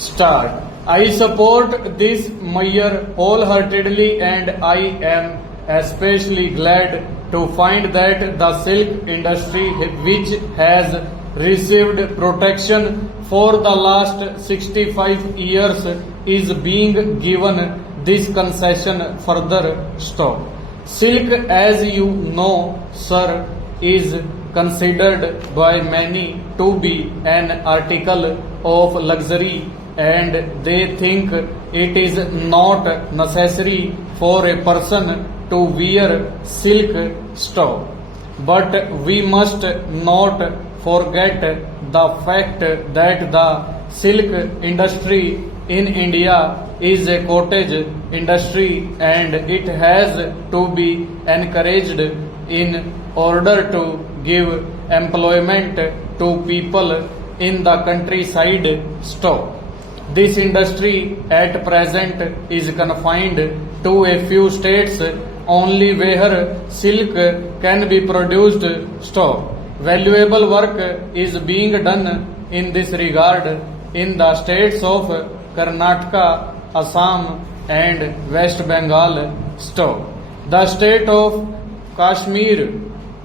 Start. I support this measure wholeheartedly, and I am especially glad to find that the silk industry, which has received protection for the last 65 years, is being given this concession further stop. Silk, as you know, sir, is considered by many to be an article of luxury, and they think it is not necessary for a person to wear silk stuff. But we must not forget the fact that the silk industry in India is a cottage industry, and it has to be encouraged in order to give employment to people in the countryside stop. This industry at present is confined to a few states only where silk can be produced stop. Valuable work is being done in this regard in the states of Karnataka, Assam and West Bengal stop. The state of Kashmir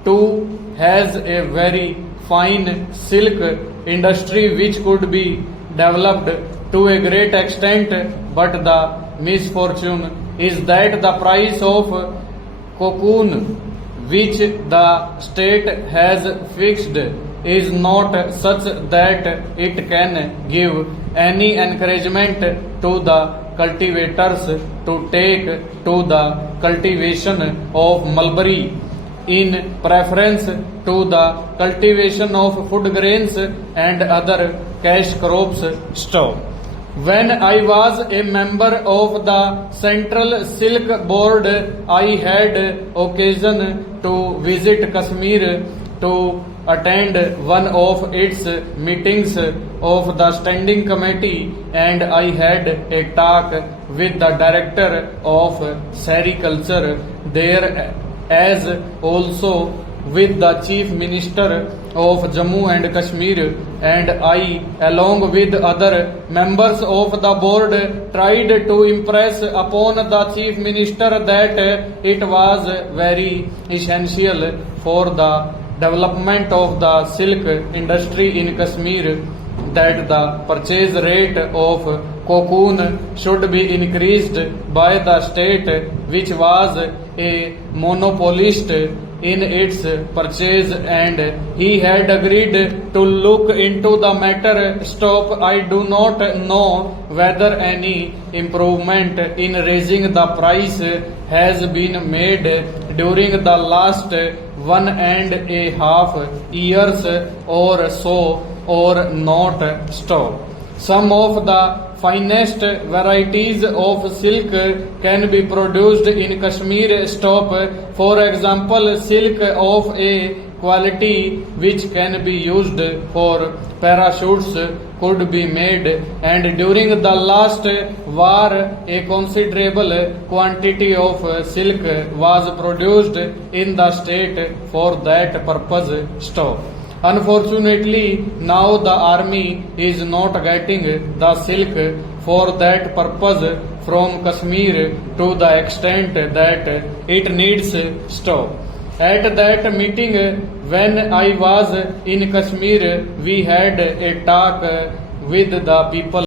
too has a very fine silk industry which could be developed to a great extent, but the misfortune is that the price of cocoon which the state has fixed is not such that it can give any encouragement to the cultivators to take to the cultivation of mulberry in preference to the cultivation of food grains and other cash crops stop. When I was a member of the Central Silk Board, I had occasion to visit Kashmir to attend one of its meetings of the standing committee, and I had a talk with the director of sericulture there, as also with the chief minister of Jammu and Kashmir, and I, along with other members of the board, tried to impress upon the chief minister that it was very essential for the development of the silk industry in Kashmir that the purchase rate of cocoon should be increased by the state, which was a monopolist in its purchase, and he had agreed to look into the matter. Stop. I do not know whether any improvement in raising the price has been made during the last 1.5 years or so or not. Stop. Some of the finest varieties of silk can be produced in Kashmir stop. For example, silk of a quality which can be used for parachutes could be made, and during the last war a considerable quantity of silk was produced in the state for that purpose. Stop. Unfortunately, now the army is not getting the silk for that purpose from Kashmir to the extent that it needs. Stop. At that meeting, when I was in Kashmir, we had a talk with the people